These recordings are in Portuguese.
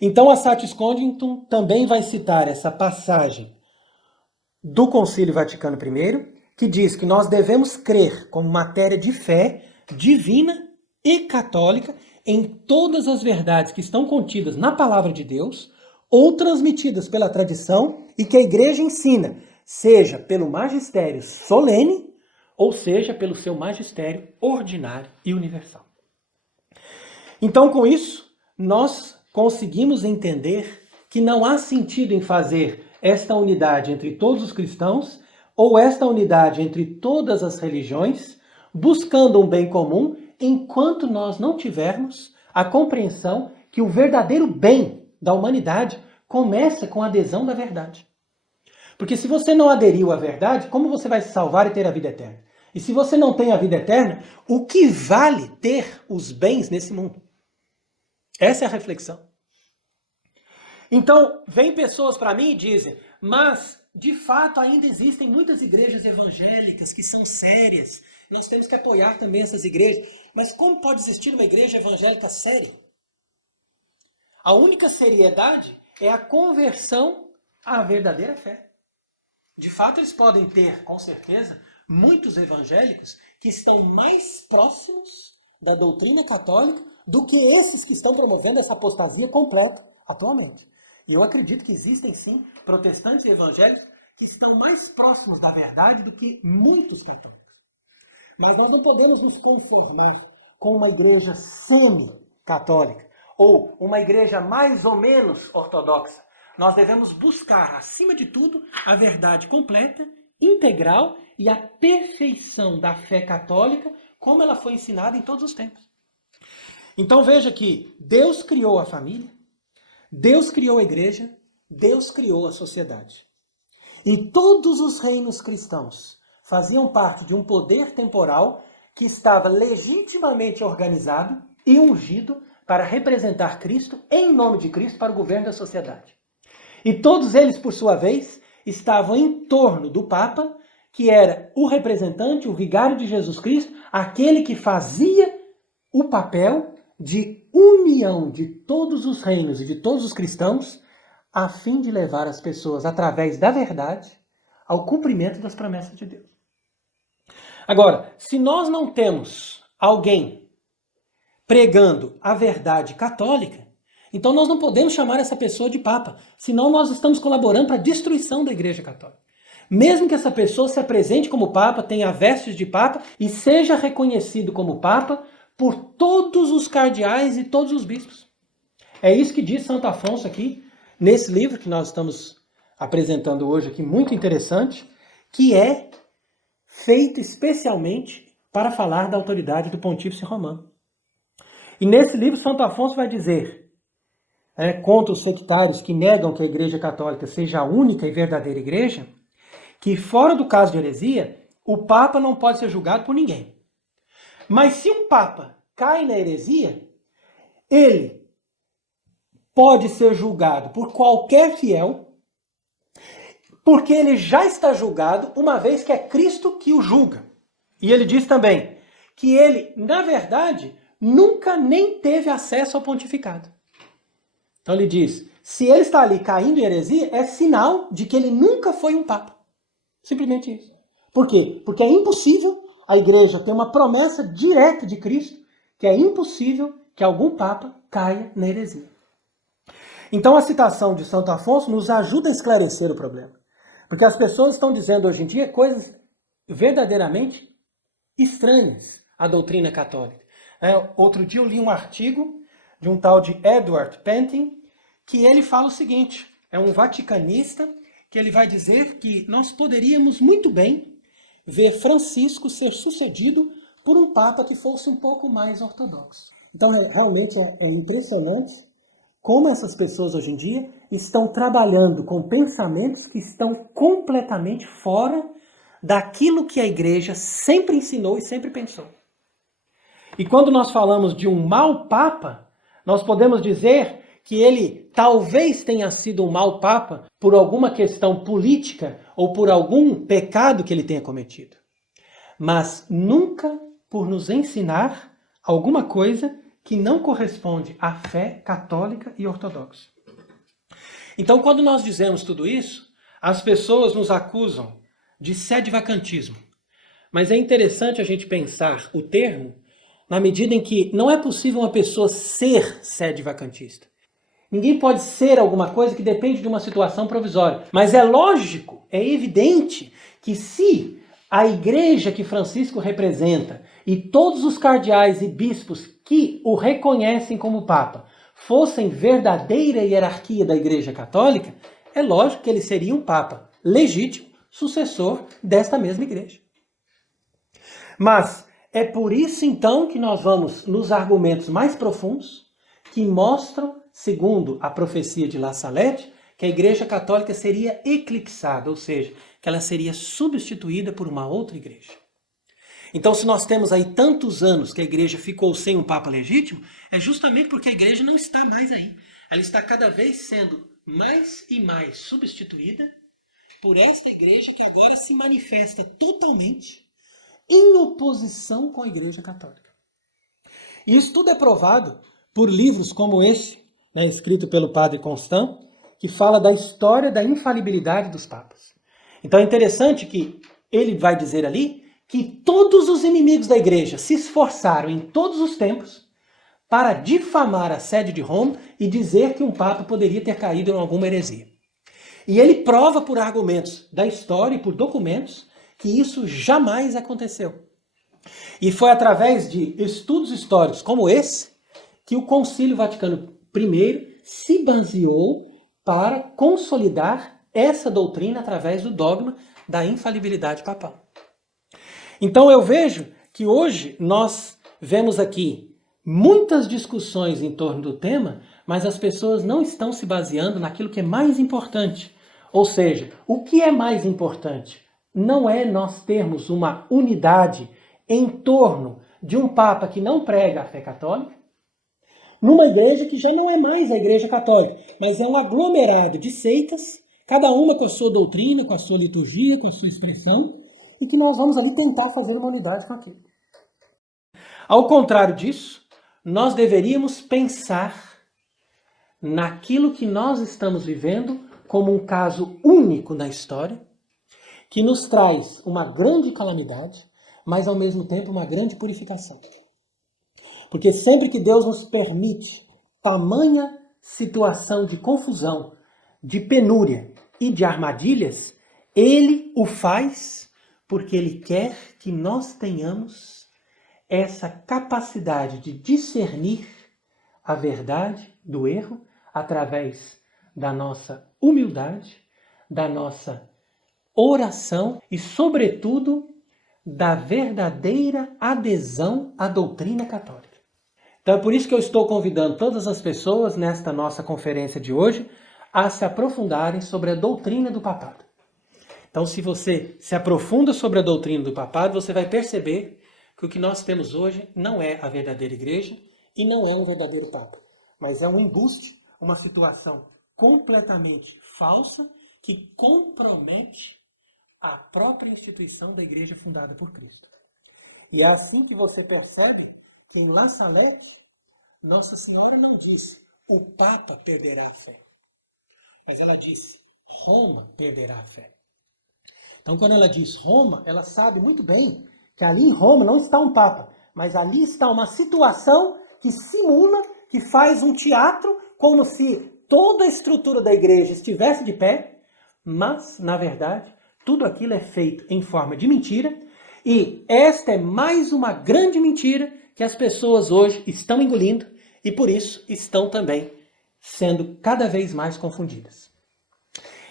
Então a Satis Codington também vai citar essa passagem do Concílio Vaticano I, que diz que nós devemos crer como matéria de fé divina e católica em todas as verdades que estão contidas na Palavra de Deus ou transmitidas pela tradição e que a Igreja ensina, seja pelo magistério solene ou seja pelo seu magistério ordinário e universal. Então, com isso, nós conseguimos entender que não há sentido em fazer esta unidade entre todos os cristãos ou esta unidade entre todas as religiões, buscando um bem comum, enquanto nós não tivermos a compreensão que o verdadeiro bem da humanidade começa com a adesão da verdade. Porque se você não aderiu à verdade, como você vai se salvar e ter a vida eterna? E se você não tem a vida eterna, o que vale ter os bens nesse mundo? Essa é a reflexão. Então, vem pessoas para mim e dizem, mas de fato ainda existem muitas igrejas evangélicas que são sérias. Nós temos que apoiar também essas igrejas. Mas como pode existir uma igreja evangélica séria? A única seriedade é a conversão à verdadeira fé. De fato, eles podem ter, com certeza, muitos evangélicos que estão mais próximos da doutrina católica do que esses que estão promovendo essa apostasia completa atualmente. E eu acredito que existem sim protestantes e evangélicos que estão mais próximos da verdade do que muitos católicos. Mas nós não podemos nos conformar com uma igreja semi-católica ou uma igreja mais ou menos ortodoxa. Nós devemos buscar, acima de tudo, a verdade completa, integral e a perfeição da fé católica, como ela foi ensinada em todos os tempos. Então veja que Deus criou a família, Deus criou a igreja, Deus criou a sociedade. E todos os reinos cristãos faziam parte de um poder temporal que estava legitimamente organizado e ungido para representar Cristo, em nome de Cristo, para o governo da sociedade. E todos eles, por sua vez, estavam em torno do Papa, que era o representante, o vigário de Jesus Cristo, aquele que fazia o papel de união de todos os reinos e de todos os cristãos, a fim de levar as pessoas, através da verdade, ao cumprimento das promessas de Deus. Agora, se nós não temos alguém pregando a verdade católica, então nós não podemos chamar essa pessoa de Papa, senão nós estamos colaborando para a destruição da Igreja Católica. Mesmo que essa pessoa se apresente como Papa, tenha vestes de Papa e seja reconhecido como Papa por todos os cardeais e todos os bispos. É isso que diz Santo Afonso aqui, nesse livro que nós estamos apresentando hoje aqui, muito interessante, que é feito especialmente para falar da autoridade do Pontífice Romano. E nesse livro Santo Afonso vai dizer, contra os sectários que negam que a Igreja Católica seja a única e verdadeira igreja, que fora do caso de heresia, o Papa não pode ser julgado por ninguém. Mas se um Papa cai na heresia, ele pode ser julgado por qualquer fiel, porque ele já está julgado, uma vez que é Cristo que o julga. E ele diz também que ele, na verdade, nunca nem teve acesso ao pontificado. Então ele diz, se ele está ali caindo em heresia, é sinal de que ele nunca foi um Papa. Simplesmente isso. Por quê? Porque é impossível a igreja ter uma promessa direta de Cristo, que é impossível que algum Papa caia na heresia. Então a citação de Santo Afonso nos ajuda a esclarecer o problema. Porque as pessoas estão dizendo hoje em dia coisas verdadeiramente estranhas à doutrina católica. Outro dia eu li um artigo de um tal de Edward Pentin, que ele fala o seguinte, é um vaticanista, que ele vai dizer que nós poderíamos muito bem ver Francisco ser sucedido por um Papa que fosse um pouco mais ortodoxo. Então realmente é impressionante como essas pessoas hoje em dia estão trabalhando com pensamentos que estão completamente fora daquilo que a igreja sempre ensinou e sempre pensou. E quando nós falamos de um mau Papa, nós podemos dizer que ele talvez tenha sido um mau Papa por alguma questão política ou por algum pecado que ele tenha cometido. Mas nunca por nos ensinar alguma coisa que não corresponde à fé católica e ortodoxa. Então, quando nós dizemos tudo isso, as pessoas nos acusam de sede-vacantismo. Mas é interessante a gente pensar o termo na medida em que não é possível uma pessoa ser sede-vacantista. Ninguém pode ser alguma coisa que depende de uma situação provisória. Mas é lógico, é evidente que se a igreja que Francisco representa e todos os cardeais e bispos que o reconhecem como Papa fossem verdadeira hierarquia da Igreja Católica, é lógico que ele seria um Papa legítimo, sucessor desta mesma igreja. Mas é por isso então que nós vamos nos argumentos mais profundos que mostram, segundo a profecia de La Salette, que a Igreja Católica seria eclipsada, ou seja, que ela seria substituída por uma outra igreja. Então, se nós temos aí tantos anos que a igreja ficou sem um Papa legítimo, é justamente porque a igreja não está mais aí. Ela está cada vez sendo mais e mais substituída por esta igreja que agora se manifesta totalmente em oposição com a Igreja Católica. E isso tudo é provado por livros como esse, escrito pelo padre Constant, que fala da história da infalibilidade dos papas. Então é interessante que ele vai dizer ali que todos os inimigos da igreja se esforçaram em todos os tempos para difamar a sede de Roma e dizer que um papa poderia ter caído em alguma heresia. E ele prova por argumentos da história e por documentos que isso jamais aconteceu. E foi através de estudos históricos como esse que o Concílio Vaticano I se baseou para consolidar essa doutrina através do dogma da infalibilidade papal. Então eu vejo que hoje nós vemos aqui muitas discussões em torno do tema, mas as pessoas não estão se baseando naquilo que é mais importante. Ou seja, o que é mais importante não é nós termos uma unidade em torno de um Papa que não prega a fé católica, numa igreja que já não é mais a Igreja Católica, mas é um aglomerado de seitas, cada uma com a sua doutrina, com a sua liturgia, com a sua expressão, e que nós vamos ali tentar fazer uma unidade com aquilo. Ao contrário disso, nós deveríamos pensar naquilo que nós estamos vivendo como um caso único na história, que nos traz uma grande calamidade, mas ao mesmo tempo uma grande purificação. Porque sempre que Deus nos permite tamanha situação de confusão, de penúria e de armadilhas, Ele o faz porque Ele quer que nós tenhamos essa capacidade de discernir a verdade do erro através da nossa humildade, da nossa oração e, sobretudo, da verdadeira adesão à doutrina católica. Então é por isso que eu estou convidando todas as pessoas nesta nossa conferência de hoje a se aprofundarem sobre a doutrina do papado. Então, se você se aprofunda sobre a doutrina do papado, você vai perceber que o que nós temos hoje não é a verdadeira igreja e não é um verdadeiro papa, mas é um embuste, uma situação completamente falsa que compromete a própria instituição da igreja fundada por Cristo. E é assim que você percebe que em La Salette, Nossa Senhora não disse o Papa perderá a fé, mas ela disse Roma perderá a fé. Então, quando ela diz Roma, ela sabe muito bem que ali em Roma não está um Papa, mas ali está uma situação que simula, que faz um teatro como se toda a estrutura da igreja estivesse de pé, mas, na verdade, tudo aquilo é feito em forma de mentira, e esta é mais uma grande mentira que as pessoas hoje estão engolindo e, por isso, estão também sendo cada vez mais confundidas.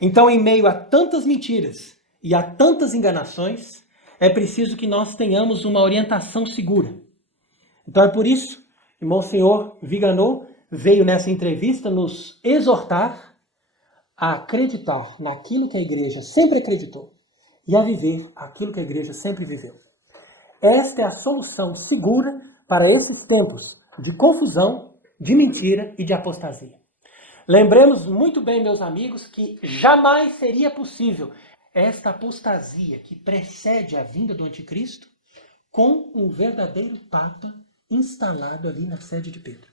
Então, em meio a tantas mentiras e a tantas enganações, é preciso que nós tenhamos uma orientação segura. Então, é por isso que Monsenhor Viganò veio nessa entrevista nos exortar a acreditar naquilo que a igreja sempre acreditou e a viver aquilo que a igreja sempre viveu. Esta é a solução segura para esses tempos de confusão, de mentira e de apostasia. Lembremos muito bem, meus amigos, que jamais seria possível esta apostasia que precede a vinda do anticristo com um verdadeiro Papa instalado ali na sede de Pedro.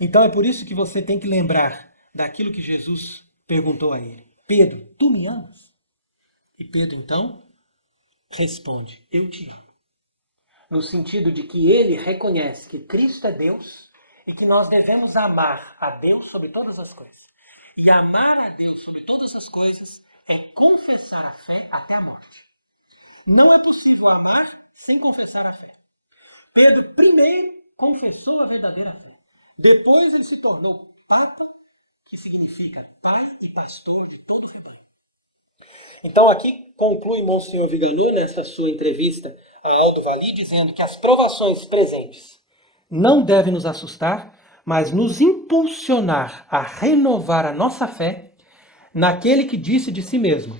Então é por isso que você tem que lembrar daquilo que Jesus perguntou a ele. Pedro, tu me amas? E Pedro então responde, eu te amo. No sentido de que ele reconhece que Cristo é Deus e que nós devemos amar a Deus sobre todas as coisas. E amar a Deus sobre todas as coisas é confessar a fé até a morte. Não é possível amar sem confessar a fé. Pedro primeiro confessou a verdadeira fé. Depois ele se tornou Papa, que significa pai e pastor de todo o rebanho. Então aqui conclui Monsenhor Viganò, nessa sua entrevista a Aldo Valli, dizendo que as provações presentes não devem nos assustar, mas nos impulsionar a renovar a nossa fé naquele que disse de si mesmo,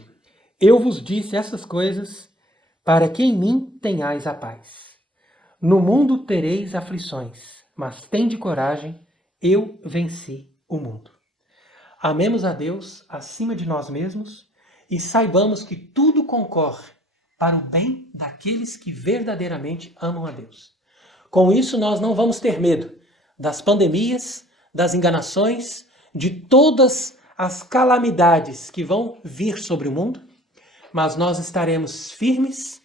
eu vos disse essas coisas para que em mim tenhais a paz. No mundo tereis aflições, mas tende coragem, eu venci o mundo. Amemos a Deus acima de nós mesmos e saibamos que tudo concorre para o bem daqueles que verdadeiramente amam a Deus. Com isso, nós não vamos ter medo das pandemias, das enganações, de todas as calamidades que vão vir sobre o mundo, mas nós estaremos firmes,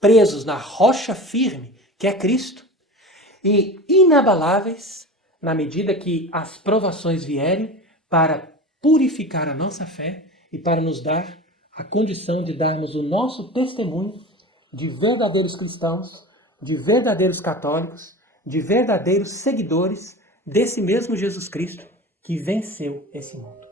presos na rocha firme, que é Cristo, e inabaláveis na medida que as provações vierem para purificar a nossa fé e para nos dar a condição de darmos o nosso testemunho de verdadeiros cristãos, de verdadeiros católicos, de verdadeiros seguidores desse mesmo Jesus Cristo que venceu esse mundo.